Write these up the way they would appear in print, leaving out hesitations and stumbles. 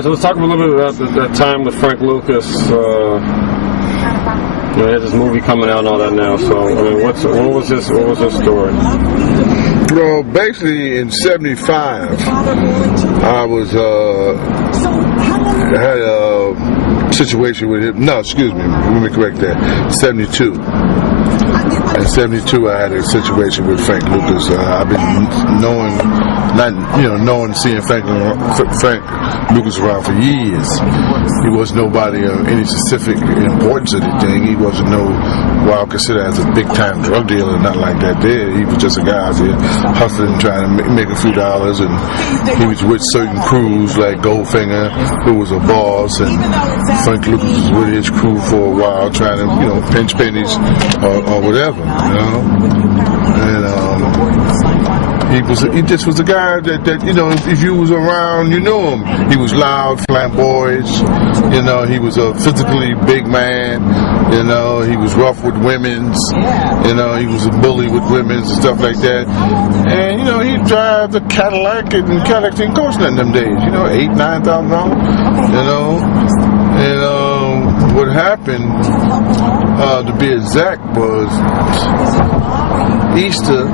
right, so let's talk a little bit about that time with Frank Lucas. He has this movie coming out and all that now. So, I mean, what was his story? Well, basically in '75, I was had a situation with him. No, excuse me. Let me correct that. '72. In '72, I had a situation with Frank Lucas. I've been seeing Frank Lucas around for years. He was nobody of any specific importance or anything. He wasn't what I would consider as a big-time drug dealer, not like that there. He was just a guy out there hustling, trying to make a few dollars, and he was with certain crews like Goldfinger, who was a boss, and Frank Lucas was with his crew for a while, trying to, pinch pennies or whatever, And he just was a guy that if you was around, you knew him. He was loud, flamboyant. He was a physically big man. He was rough with women's. He was a bully with women's and stuff like that. And he'd drive the Cadillac, and Cadillac didn't cost nothing them days. $8,000-9,000. And what happened, to be exact, was Easter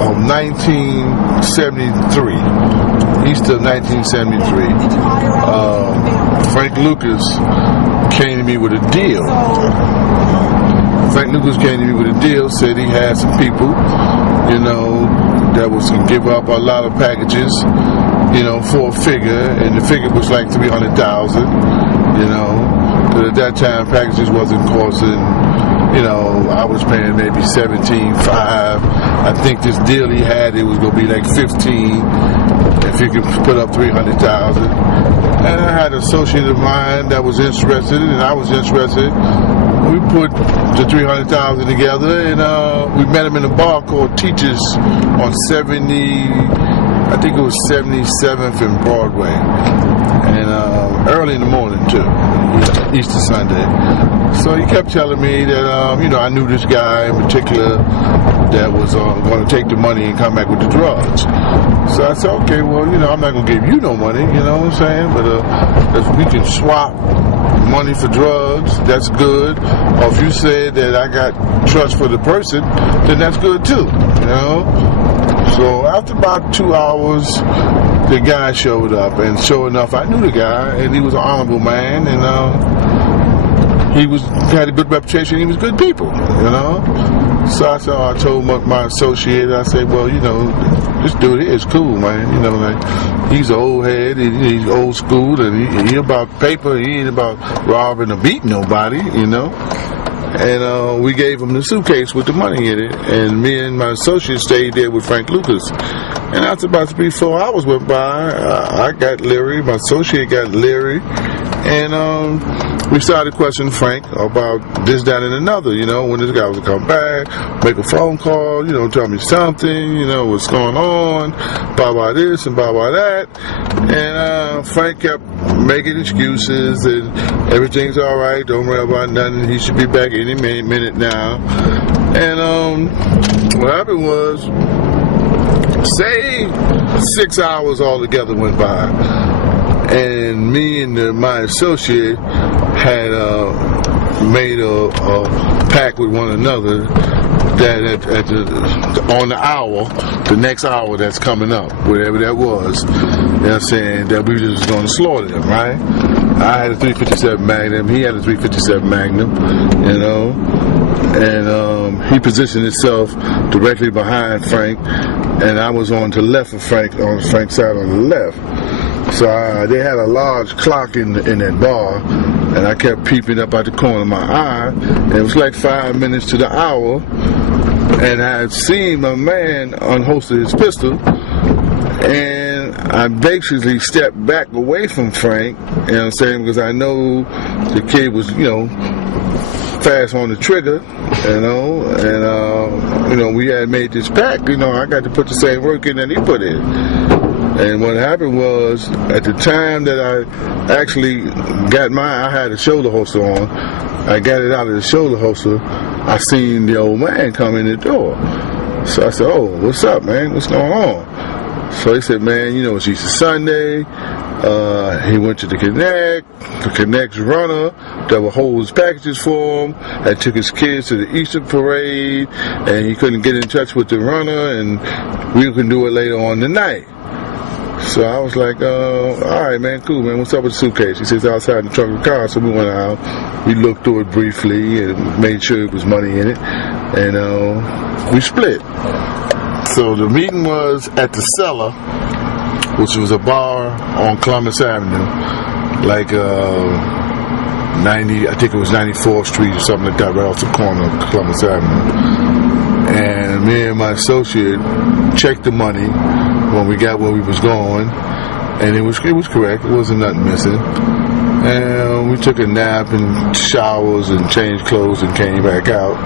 of 1973. Easter of 1973. Frank Lucas came to me with a deal. Frank Lucas came to me with a deal, said he had some people, that was going to give up a lot of packages, for a figure, and the figure was like $300,000, But at that time, packages wasn't costing, I was paying maybe $17.5. I think this deal he had, it was going to be like $15 if he could put up $300,000. And I had an associate of mine that was interested, and I was interested. We put the $300,000 together, and we met him in a bar called Teachers on 77th and Broadway, and early in the morning too, Easter Sunday. So he kept telling me that I knew this guy in particular that was going to take the money and come back with the drugs. So I said, okay, well, I'm not going to give you no money, you know what I'm saying? But if we can swap money for drugs, that's good. Or if you said that I got trust for the person, then that's good too, So after about 2 hours, the guy showed up, and sure enough, I knew the guy, and he was an honorable man, and he had a good reputation. He was good people, So I told my associate, I said, well, this dude here is cool, man. He's an old head, he's old school, and he about paper. He ain't about robbing or beating nobody, And we gave him the suitcase with the money in it, and me and my associate stayed there with Frank Lucas. And after about 3-4 hours went by, I got leery, my associate got leery, and we started questioning Frank about this, that, and another, when this guy was to come back, make a phone call, tell me something, what's going on, blah this and blah that. And Frank kept making excuses, and everything's all right, don't worry about nothing, he should be back any minute now. And what happened was, say 6 hours altogether went by, and me and my associate had made a pact with one another that on the next hour that's coming up, whatever that was, that we was going to slaughter them, right? I had a .357 Magnum, he had a .357 Magnum, and he positioned himself directly behind Frank, and I was on the left of Frank, on Frank's side on the left. So they had a large clock in that bar, and I kept peeping up out the corner of my eye, and it was like 5 minutes to the hour, and I had seen my man unholster his pistol, and I basically stepped back away from Frank, because I know the kid was, fast on the trigger, and we had made this pact, I got to put the same work in that he put in. And what happened was, at the time that I actually got I had a shoulder holster on, I got it out of the shoulder holster, I seen the old man come in the door. So I said, oh, what's up, man? What's going on? So he said, man, it's Easter Sunday, He went to the Connect's runner that would hold his packages for him, and took his kids to the Easter parade, and he couldn't get in touch with the runner, and we can do it later on tonight. So I was like, all right, man, cool, man. What's up with the suitcase? He says, outside in the trunk of the car. So we went out. We looked through it briefly and made sure there was money in it. And we split. So the meeting was at the Cellar, which was a bar on Columbus Avenue, like 90, I think it was 94th Street or something like that, right off the corner of Columbus Avenue. And me and my associate checked the money when we got where we was going, and it was correct. It wasn't nothing missing. And we took a nap and showers and changed clothes and came back out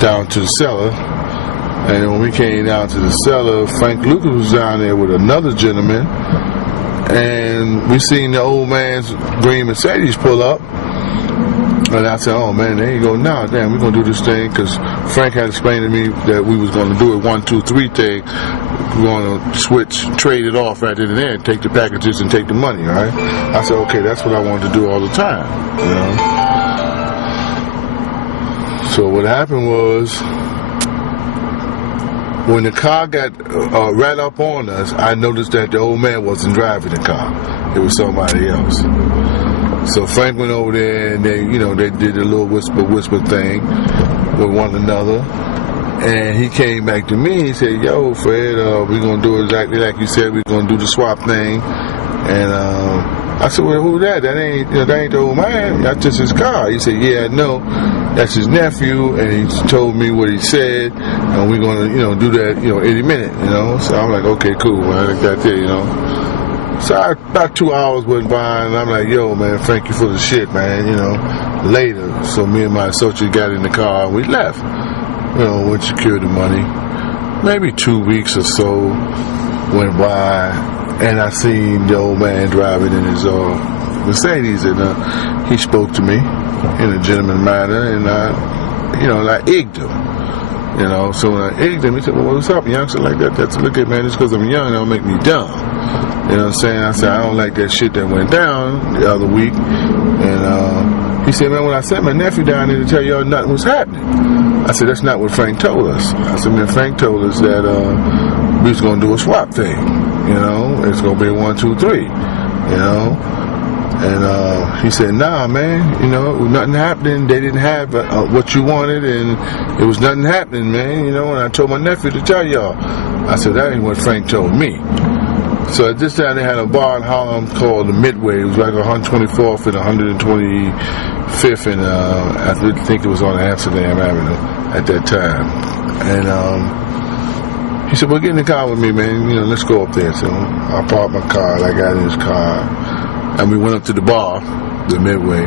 down to the Cellar. And when we came down to the Cellar, Frank Lucas was down there with another gentleman, and we seen the old man's green Mercedes pull up. And I said, oh man, there you go. Nah, damn, we're going to do this thing, because Frank had explained to me that we was going to do a 1, 2, 3 thing. We're going to trade it off right in there, take the packages and take the money, right? I said, okay, that's what I wanted to do all the time, you know? So what happened was, when the car got right up on us, I noticed that the old man wasn't driving the car. It was somebody else. So Frank went over there, and they did a little whisper thing with one another. And he came back to me. He said, "Yo, Fred, we're gonna do exactly like you said. We're gonna do the swap thing." And I said, "Well, who that? That ain't the old man. That's just his car." He said, "Yeah, no, that's his nephew." And he told me what he said, and we're gonna, do that, any minute, So I'm like, "Okay, cool, man. I like that there, So about 2 hours went by, and I'm like, yo, man, thank you for the shit, man, later. So me and my associate got in the car, and we left. Went secured the money. Maybe 2 weeks or so went by, and I seen the old man driving in his Mercedes, and he spoke to me in a gentleman manner, and I egged him. So when I egged him, he said, well, what's up, youngster, like that? That's look at, man, just because I'm young, don't make me dumb. You know what I'm saying? I said, I don't like that shit that went down the other week. And he said, man, when I sent my nephew down there to tell y'all nothing was happening. I said, that's not what Frank told us. I said, man, Frank told us that we was going to do a swap thing. It's going to be 1, 2, 3. And he said, nah, man, nothing happening. They didn't have what you wanted, and it was nothing happening, man. And I told my nephew to tell y'all. I said, that ain't what Frank told me. So at this time, they had a bar in Harlem called the Midway. It was like 124th and 125th, and I think it was on Amsterdam Avenue at that time. And he said, well, get in the car with me, man. Let's go up there. So I parked my car, and I got in his car, and we went up to the bar, the Midway.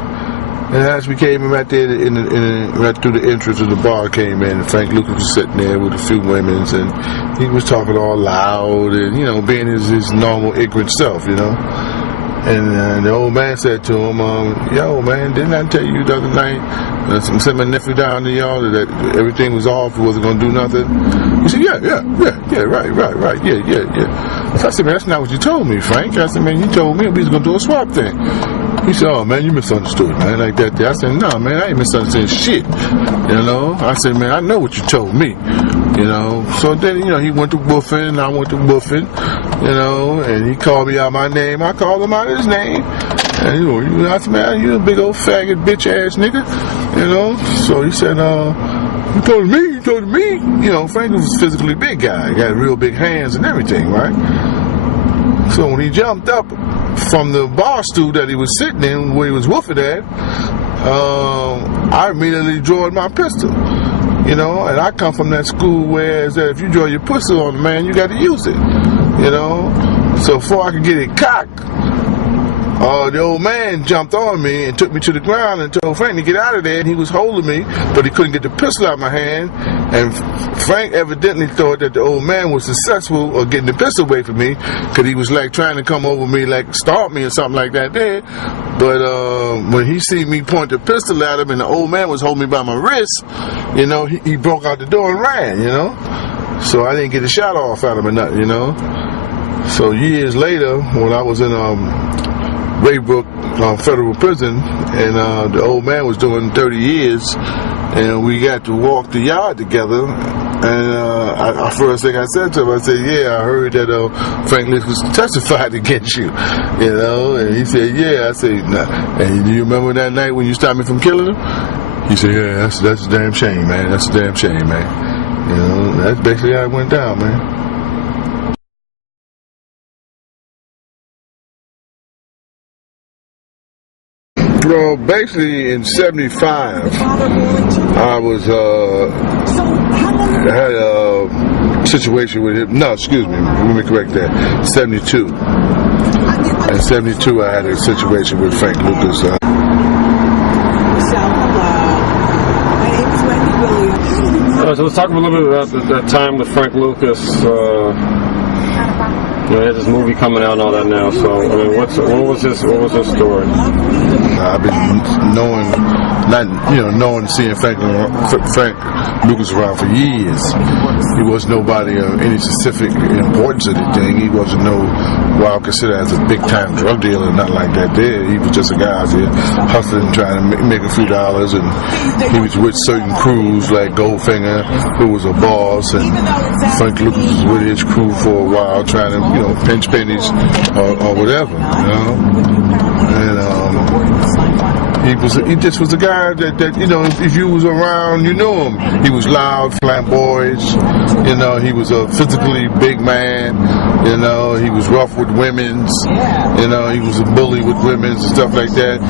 And as we came in right there, right through the entrance of the bar came in, and Frank Lucas was sitting there with a few women, and he was talking all loud and, being his normal ignorant self, And the old man said to him, yo, man, didn't I tell you the other night, I sent my nephew down to y'all that everything was off, he wasn't going to do nothing? He said, yeah, right, yeah. So I said, man, that's not what you told me, Frank. I said, man, you told me we was going to do a swap thing. He said, oh, man, you misunderstood, man, like that. I said, no, man, I ain't misunderstood shit, I said, man, I know what you told me, So then, he went to woofing, and I went to woofing, and he called me out my name. I called him out his name. And, I said, man, you a big old faggot, bitch-ass nigga, So he said, you told me. Frank was a physically big guy. He had real big hands and everything, right? So when he jumped up from the bar stool that he was sitting in, where he was woofing at, I immediately drew my pistol. And I come from that school where is that if you draw your pistol on the man, you got to use it. So before I could get it cocked, the old man jumped on me and took me to the ground and told Frank to get out of there, and he was holding me, but he couldn't get the pistol out of my hand, and Frank evidently thought that the old man was successful of getting the pistol away from me, because he was like trying to come over me, like stomp me or something like that there. But when he see me point the pistol at him and the old man was holding me by my wrist, he broke out the door and ran, So I didn't get a shot off out of him or nothing, So years later, when I was in Raybrook federal prison, and the old man was doing 30 years, and we got to walk the yard together. And first thing I said to him, I said, "Yeah, I heard that Frank Lucas testified against you, you know." And he said, "Yeah." I said, "Nah." And do you remember that night when you stopped me from killing him? He said, "Yeah, that's a damn shame, man. That's a damn shame, man." You know, that's basically how it went down, man. Well, basically in '75, I was had a situation with him. No, excuse me. Let me correct that. '72. In '72, I had a situation with Frank Lucas. My name is Wendy Williams. So let's talk a little bit about that time with Frank Lucas. You know, he has this movie coming out and all that now. So I mean, what was his story? I've been seeing Frank Lucas around for years. He was nobody of any specific importance or anything. He wasn't what I would consider as a big-time drug dealer, nothing like that there. He was just a guy out there hustling, trying to make a few dollars, and he was with certain crews like Goldfinger, who was a boss, and Frank Lucas was with his crew for a while, trying to, pinch pennies or whatever, And he just was a guy that if you was around, you knew him. He was loud, flamboyant. He was a physically big man. He was rough with women's. He was a bully with women's and stuff like that.